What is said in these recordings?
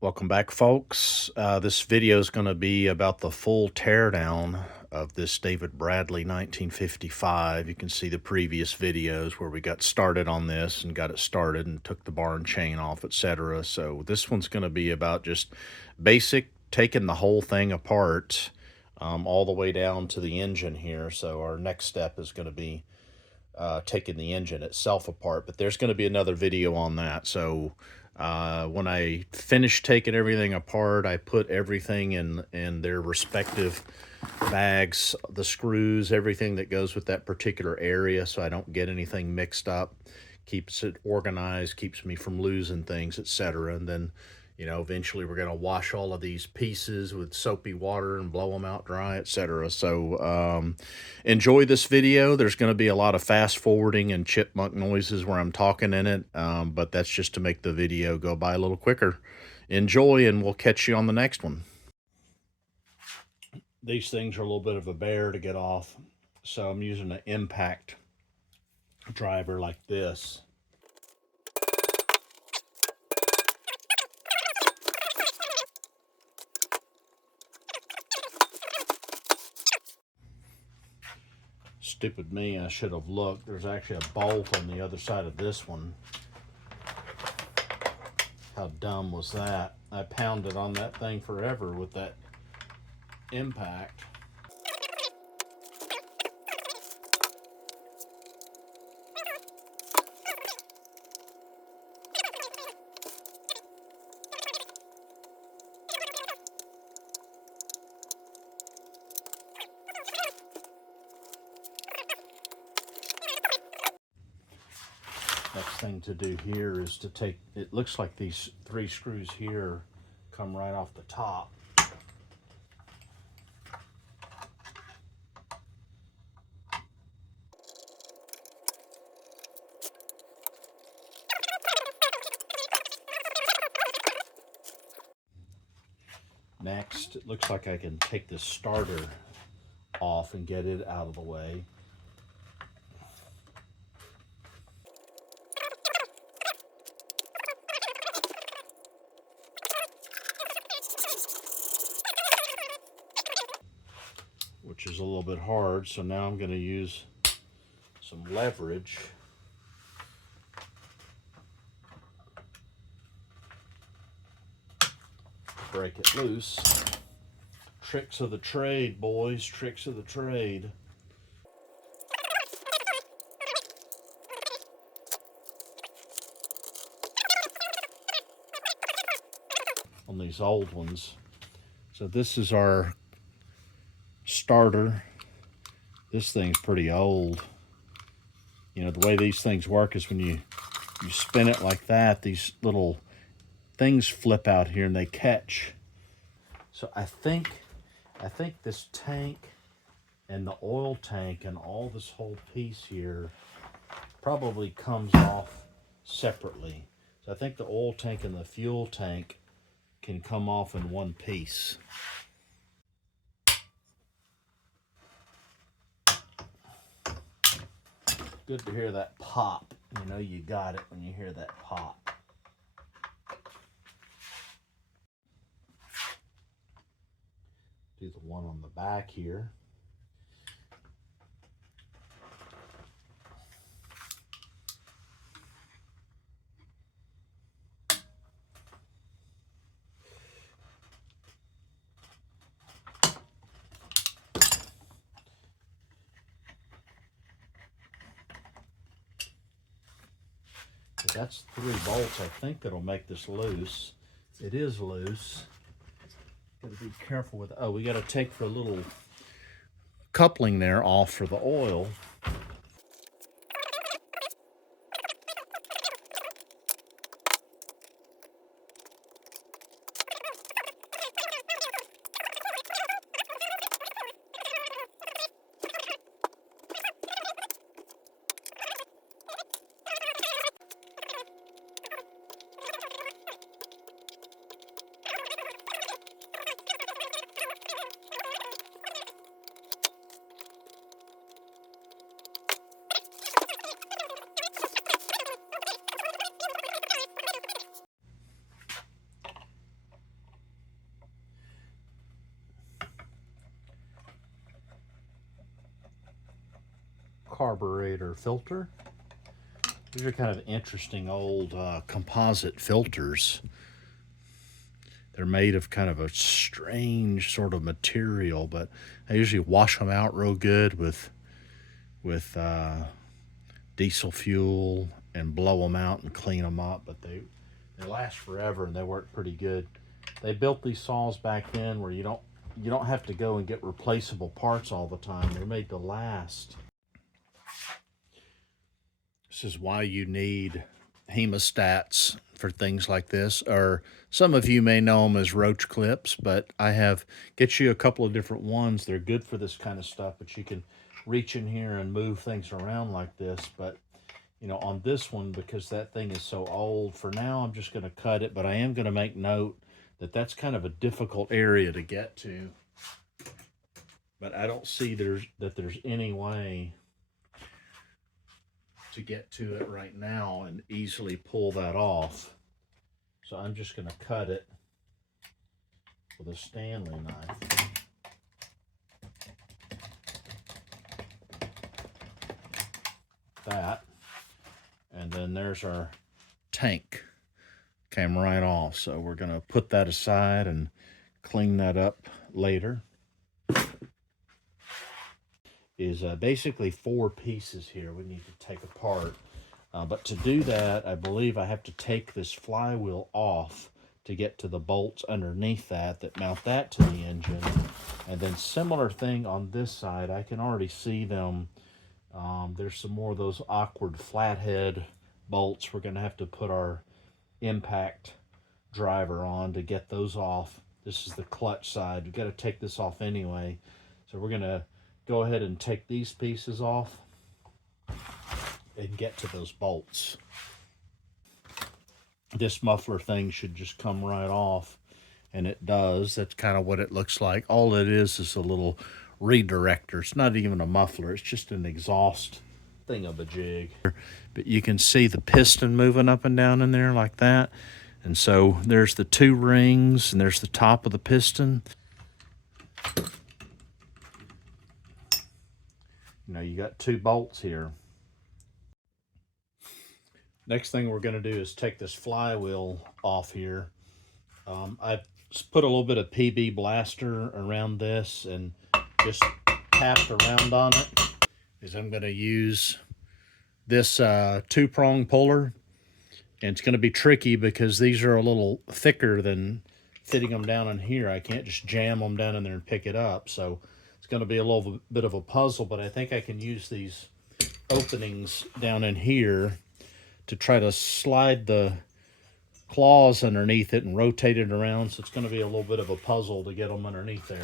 Welcome back, folks. This video is going to be about the full teardown of this David Bradly 1955. You can see the previous videos where we got started on this and got it started and took the barn chain off, etc. So this one's going to be about just basic taking the whole thing apart, all the way down to the engine here. So our next step is going to be taking the engine itself apart, but there's going to be another video on that. So when I finish taking everything apart, I put everything in their respective bags, the screws, everything that goes with that particular area, so I don't get anything mixed up. Keeps it organized, keeps me from losing things, etc. And then, eventually we're going to wash all of these pieces with soapy water and blow them out dry, etc. So enjoy this video. There's going to be a lot of fast forwarding and chipmunk noises where I'm talking in it, but that's just to make the video go by a little quicker. Enjoy, and we'll catch you on the next one. These things are a little bit of a bear to get off, so I'm using an impact driver like this. Stupid me, I should have looked. There's actually a bolt on the other side of this one. How dumb was that? I pounded on that thing forever with that impact. Next thing to do here is to take, it looks like these 3 screws here come right off the top. Next, it looks like I can take this starter off and get it out of the way. Which is a little bit hard, so now I'm going to use some leverage. Break it loose. Tricks of the trade, boys, tricks of the trade. On these old ones. So this is our starter. This thing's pretty old. The way these things work is when you spin it like that, these little things flip out here and they catch. So I think this tank and the oil tank and all this whole piece here probably comes off separately. So I think the oil tank and the fuel tank can come off in one piece. Good to hear that pop. You got it when you hear that pop. Do the one on the back here. That's 3 bolts, I think, that'll make this loose. It is loose. Gotta be careful with, we gotta take for a little coupling there off for the oil. carburetor filter. These are kind of interesting old composite filters. They're made of kind of a strange sort of material, but I usually wash them out real good with diesel fuel and blow them out and clean them up. But they last forever and they work pretty good. They built these saws back then where you don't have to go and get replaceable parts all the time. They're made to last. This is why you need hemostats for things like this, or some of you may know them as roach clips, but get you a couple of different ones. They're good for this kind of stuff, but you can reach in here and move things around like this. But you know, on this one, because that thing is so old, for now I'm just going to cut it, but I am going to make note that that's kind of a difficult area to get to. But I don't see there's any way to get to it right now and easily pull that off. So I'm just going to cut it with a Stanley knife. That. And then there's our tank. Came right off. So we're going to put that aside and clean that up later. Is basically 4 pieces here we need to take apart. But to do that, I believe I have to take this flywheel off to get to the bolts underneath that mount that to the engine. And then similar thing on this side. I can already see them. There's some more of those awkward flathead bolts. We're going to have to put our impact driver on to get those off. This is the clutch side. We've got to take this off anyway. So we're going to go ahead and take these pieces off and get to those bolts. This muffler thing should just come right off, and it does. That's kind of what it looks like. All it is a little redirector. It's not even a muffler. It's just an exhaust thingamajig. But you can see the piston moving up and down in there like that. And so there's the 2 rings, and there's the top of the piston. You know, you got 2 bolts here. Next thing we're going to do is take this flywheel off here. I've put a little bit of PB Blaster around this and just tapped around on it. I'm going to use this 2-prong puller. And it's going to be tricky because these are a little thicker than fitting them down in here. I can't just jam them down in there and pick it up. So it's going to be a little bit of a puzzle, but I think I can use these openings down in here to try to slide the claws underneath it and rotate it around. So it's going to be a little bit of a puzzle to get them underneath there.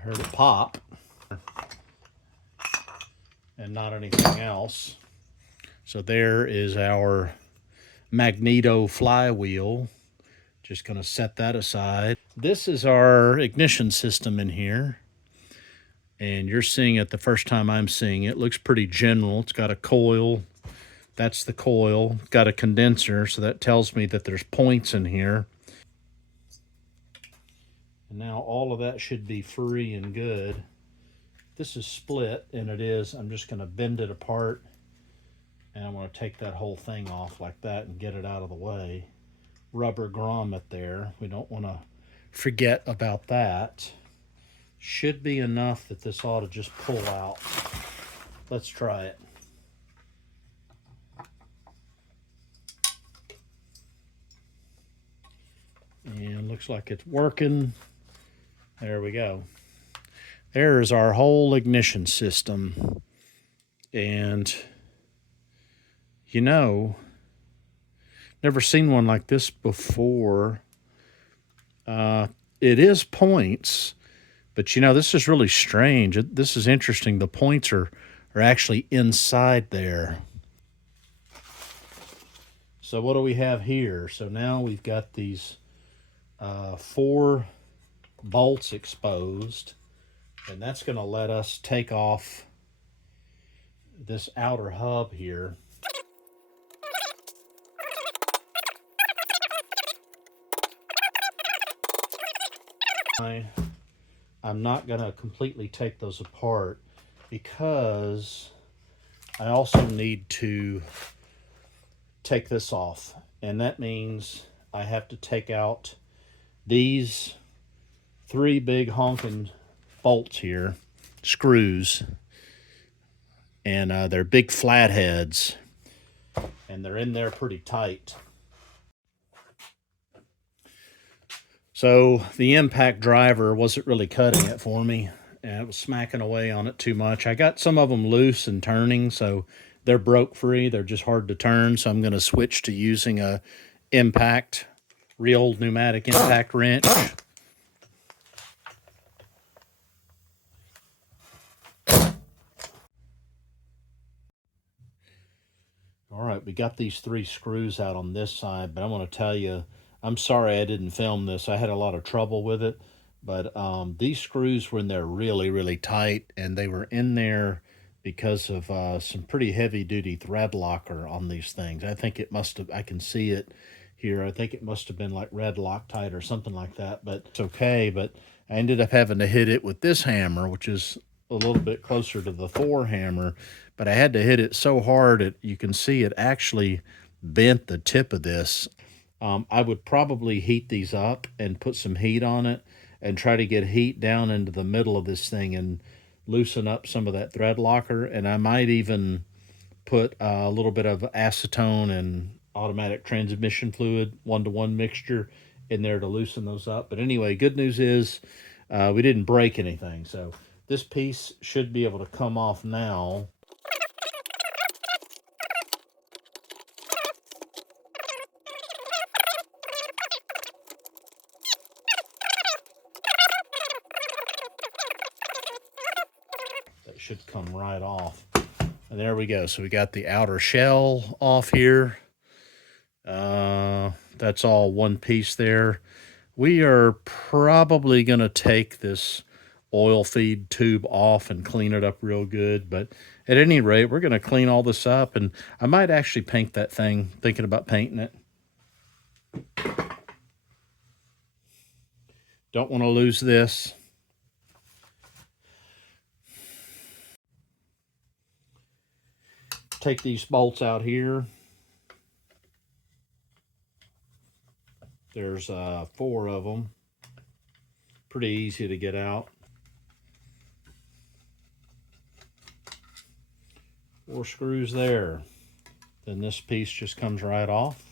Heard it pop and not anything else. So there is our magneto flywheel. Just going to set that aside. This is our ignition system in here, and you're seeing it the first time I'm seeing it. It looks pretty general. It's got a coil. That's the coil. It's got a condenser, so that tells me that there's points in here. And now all of that should be free and good. This is split, and it is. I'm just going to bend it apart, and I'm going to take that whole thing off like that and get it out of the way. Rubber grommet there. We don't want to forget about that. Should be enough that this ought to just pull out. Let's try it. And looks like it's working. There we go. There's our whole ignition system. And, you know, never seen one like this before. It is points, but, you know, this is really strange. This is interesting. The points are are actually inside there. So what do we have here? So now we've got these 4 bolts exposed, and that's going to let us take off this outer hub here. I'm not going to completely take those apart because I also need to take this off, and that means I have to take out these 3 big honking bolts here, screws, and they're big flatheads, and they're in there pretty tight. So the impact driver wasn't really cutting it for me, and it was smacking away on it too much. I got some of them loose and turning, so they're broke free. They're just hard to turn, so I'm going to switch to using a real pneumatic impact wrench. All right, we got these 3 screws out on this side, but I'm going to tell you, I'm sorry I didn't film this. I had a lot of trouble with it, but these screws were in there really, really tight, and they were in there because of some pretty heavy-duty thread locker on these things. I think it must have, I can see it here. I think it must have been like red Loctite or something like that, but it's okay. But I ended up having to hit it with this hammer, which is a little bit closer to the Thor hammer, but I had to hit it so hard you can see it actually bent the tip of this. I would probably heat these up and put some heat on it and try to get heat down into the middle of this thing and loosen up some of that thread locker. And I might even put a little bit of acetone and automatic transmission fluid 1-to-1 mixture in there to loosen those up. But anyway, good news is we didn't break anything. So this piece should be able to come off now. That should come right off. And there we go. So we got the outer shell off here. That's all one piece there. We are probably going to take this oil feed tube off and clean it up real good. But at any rate, we're going to clean all this up, and I might actually paint that thing, thinking about painting it. Don't want to lose this. Take these bolts out here. There's 4 of them. Pretty easy to get out. 4 screws there. Then this piece just comes right off.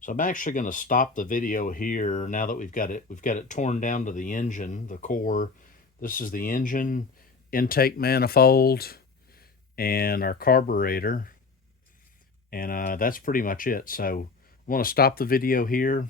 So I'm actually going to stop the video here now that we've got it torn down to the engine, the core. This is the engine, intake manifold, and our carburetor. And that's pretty much it. So I want to stop the video here.